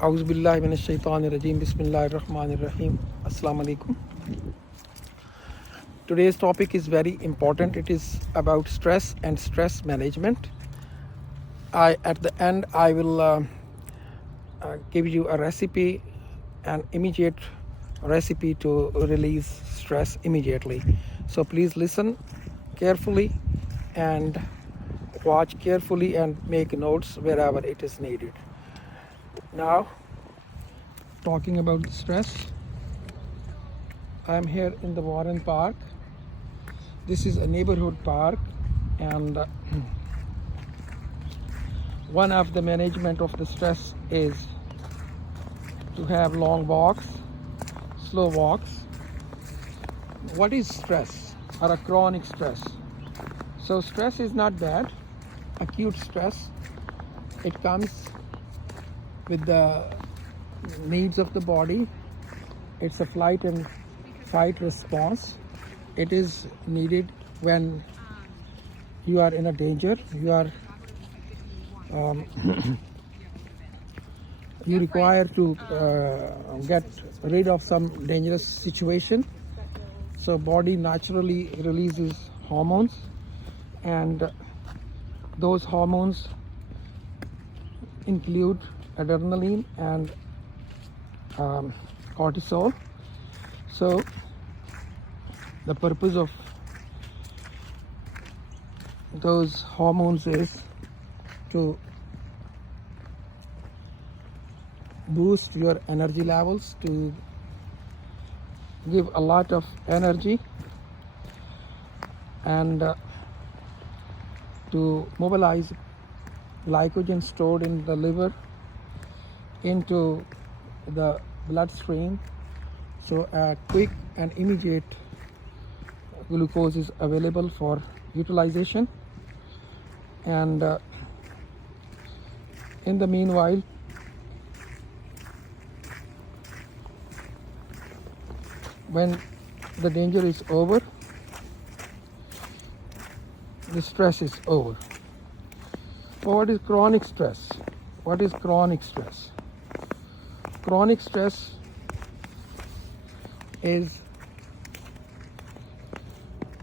Auzu billahi minash shaitanir rajim. Bismillahir rahmanir rahim. Assalamu alaikum. Today's topic is very important. It is about stress and stress management. At the end I will give you a recipe, an immediate recipe to release stress immediately. So please listen carefully and watch carefully and make notes wherever it is needed. Now, talking about stress, I am here in the Warren Park. This is a neighborhood park, and one of the management of the stress is to have long walks, slow walks. What is stress or a chronic stress? So stress is not bad. Acute stress, it comes with the needs of the body. It's a flight and fight response. It is needed when you are in a danger. You are you require to get rid of some dangerous situation. So body naturally releases hormones, and those hormones include adrenaline and cortisol. So the purpose of those hormones is to boost your energy levels, to give a lot of energy, and to mobilize glycogen stored in the liver into the bloodstream, so a quick and immediate glucose is available for utilization. And in the meanwhile, when the danger is over, the stress is over. So what is chronic stress? What is chronic stress? Chronic stress is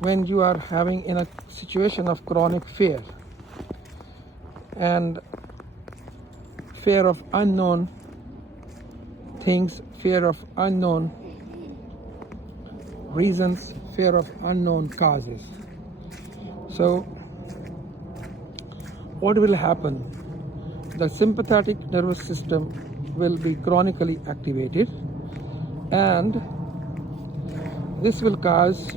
when you are having in a situation of chronic fear, and fear of unknown things, fear of unknown reasons, fear of unknown causes. So what will happen? The sympathetic nervous system will be chronically activated, and this will cause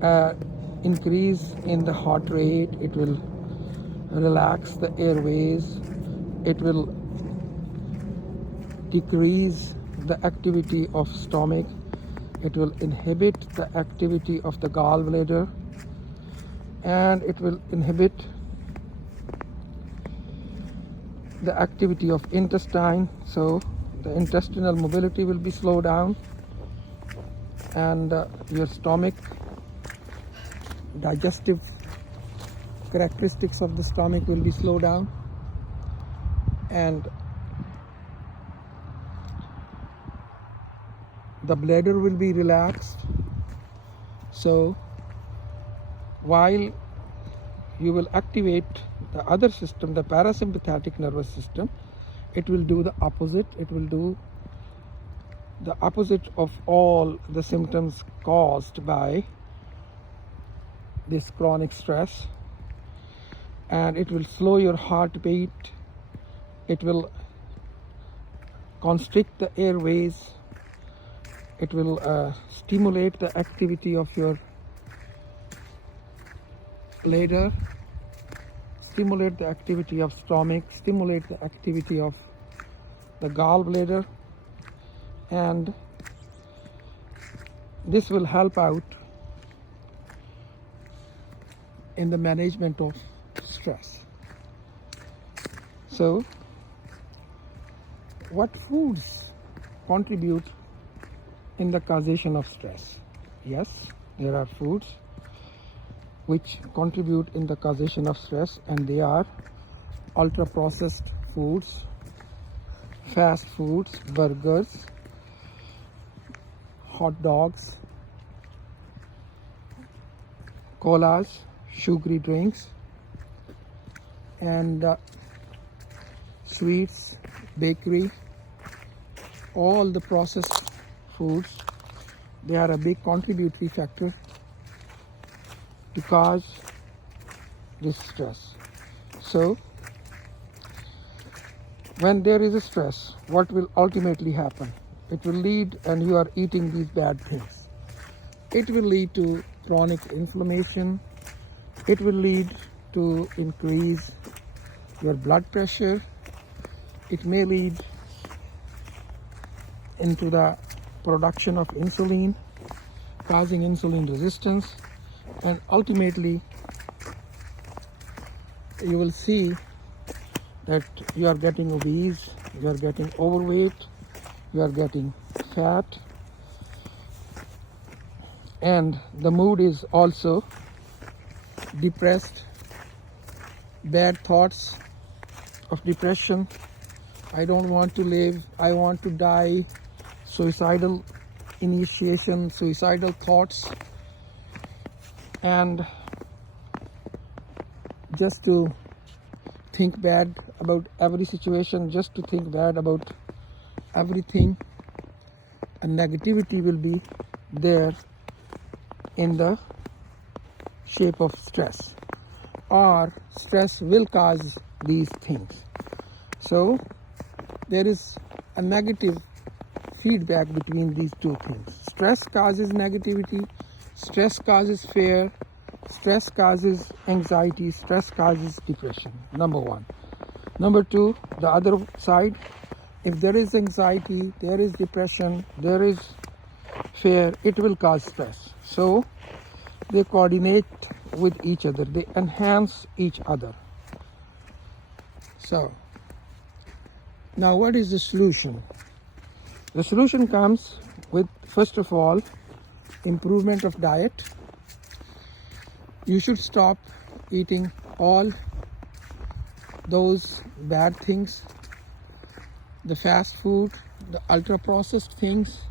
an increase in the heart rate. It will relax the airways. It will decrease the activity of stomach. It will inhibit the activity of the gallbladder, and it will inhibit the activity of intestine. So the intestinal mobility will be slowed down, and your stomach, digestive characteristics of the stomach will be slowed down, and the bladder will be relaxed. So while you will activate the other system, the parasympathetic nervous system, it will do the opposite. It will do the opposite of all the symptoms caused by this chronic stress, and it will slow your heartbeat. It will constrict the airways. It will stimulate the activity of your bladder, stimulate the activity of stomach, stimulate the activity of the gallbladder, and this will help out in the management of stress. So what foods contribute in the causation of stress? Yes, there are foods which contribute in the causation of stress, and they are ultra processed foods, fast foods, burgers, hot dogs, colas, sugary drinks, and sweets, bakery, all the processed foods. They are a big contributory factor to cause this stress. So when there is a stress, what will ultimately happen? It will lead, and you are eating these bad things, it will lead to chronic inflammation. It will lead to increase your blood pressure. It may lead into the production of insulin, causing insulin resistance, and ultimately you will see that you are getting obese, you are getting overweight, you are getting fat, and the mood is also depressed, bad thoughts of depression. I don't want to live, I want to die, suicidal initiation, suicidal thoughts, and just to think bad about every situation, just to think bad about everything, and negativity will be there in the shape of stress, or stress will cause these things. So there is a negative feedback between these two things. Stress causes negativity, stress causes fear, stress causes anxiety, stress causes depression, number one. Number two, the other side, if there is anxiety, there is depression, there is fear, it will cause stress. So they coordinate with each other, they enhance each other. So now what is the solution? The solution comes with, first of all, improvement of diet. You should stop eating all those bad things, the fast food, the ultra processed things,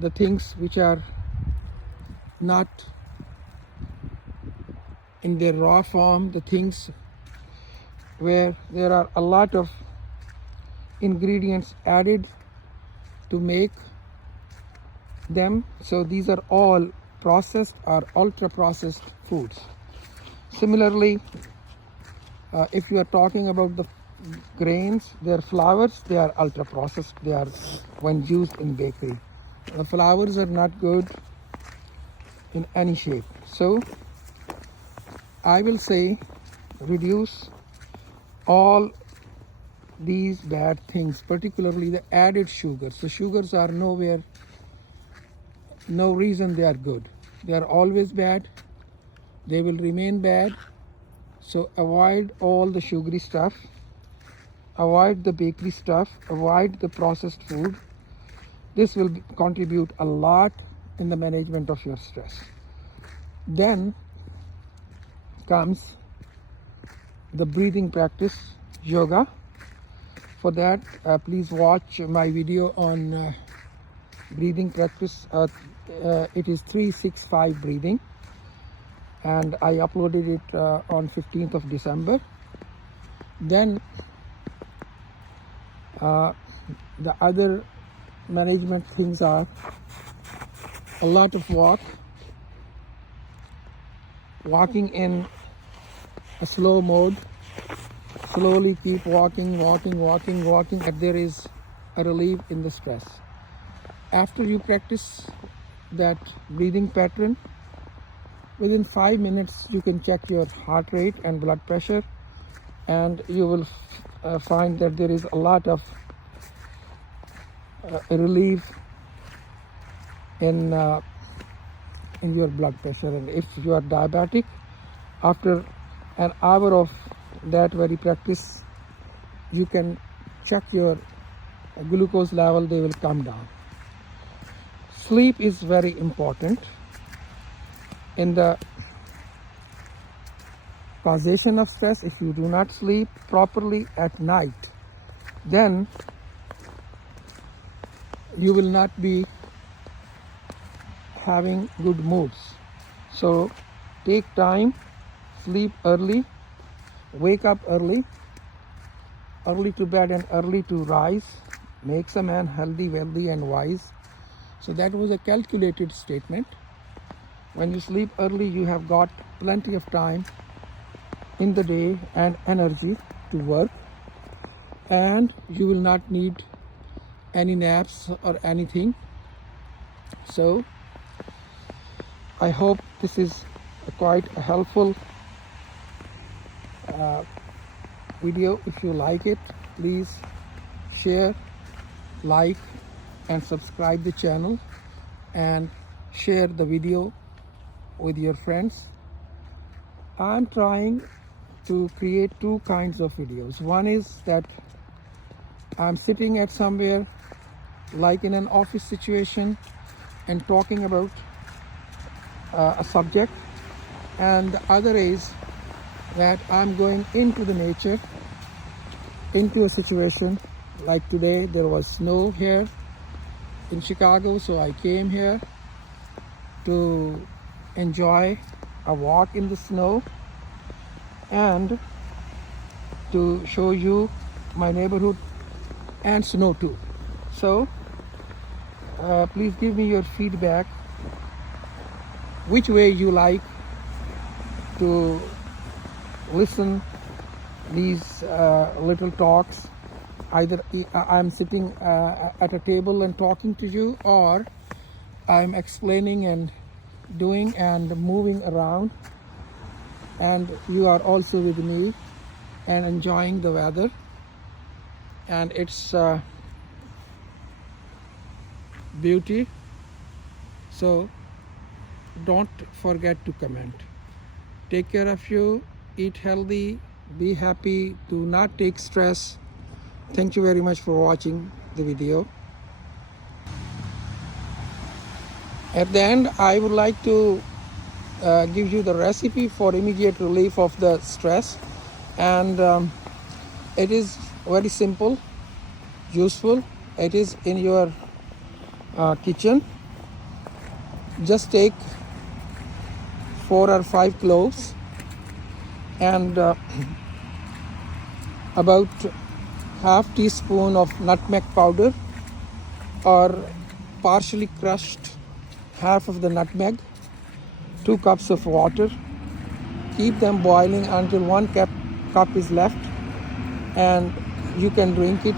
the things which are not in their raw form, the things where there are a lot of ingredients added to make them. So these are all processed or ultra processed foods. Similarly, if you are talking about the grains, their flours, they are ultra processed. They are when used in bakery. The flours are not good in any shape. So I will say reduce all these bad things, particularly the added sugars. The sugars are nowhere, no reason they are good. They are always bad. They will remain bad. So avoid all the sugary stuff, avoid the bakery stuff, avoid the processed food. This will contribute a lot in the management of your stress. Then comes the breathing practice, yoga. For that, please watch my video on breathing practice. It is 3-6-5 breathing, and I uploaded it on 15th of December. Then the other management things are a lot of walking in a slow mode. Slowly keep walking, and there is a relief in the stress. After you practice that breathing pattern, within 5 minutes you can check your heart rate and blood pressure, and you will find that there is a lot of relief in your blood pressure. And if you are diabetic, after an hour of that very practice, you can check your glucose level, they will come down. Sleep is very important in the causation of stress. If you do not sleep properly at night, then you will not be having good moods. So take time, sleep early, wake up early to bed and early to rise, makes a man healthy, wealthy and wise. So that was a calculated statement. When you sleep early, you have got plenty of time in the day and energy to work, and you will not need any naps or anything. So I hope this is quite a helpful video. If you like it, please share, like and subscribe the channel, and share the video with your friends. I'm trying to create two kinds of videos. One is that I'm sitting at somewhere like in an office situation and talking about a subject, and the other is that I'm going into the nature, into a situation like today. There was snow here in Chicago, so I came here to enjoy a walk in the snow and to show you my neighborhood and snow too. So please give me your feedback, which way you like to listen these little talks. Either I'm sitting at a table and talking to you, or I'm explaining and doing and moving around, and you are also with me and enjoying the weather, and its beauty. So don't forget to comment. Take care of you, eat healthy, be happy, do not take stress. Thank you very much for watching the video. At the end, I would like to give you the recipe for immediate relief of the stress, and it is very simple, useful. It is in your kitchen. Just take 4 or 5 cloves and about half teaspoon of nutmeg powder, or partially crushed half of the nutmeg, 2 cups of water. Keep them boiling until 1 cup is left, and you can drink it.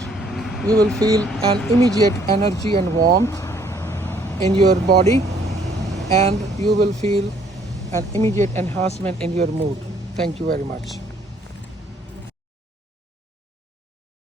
You will feel an immediate energy and warmth in your body, and you will feel an immediate enhancement in your mood. Thank you very much.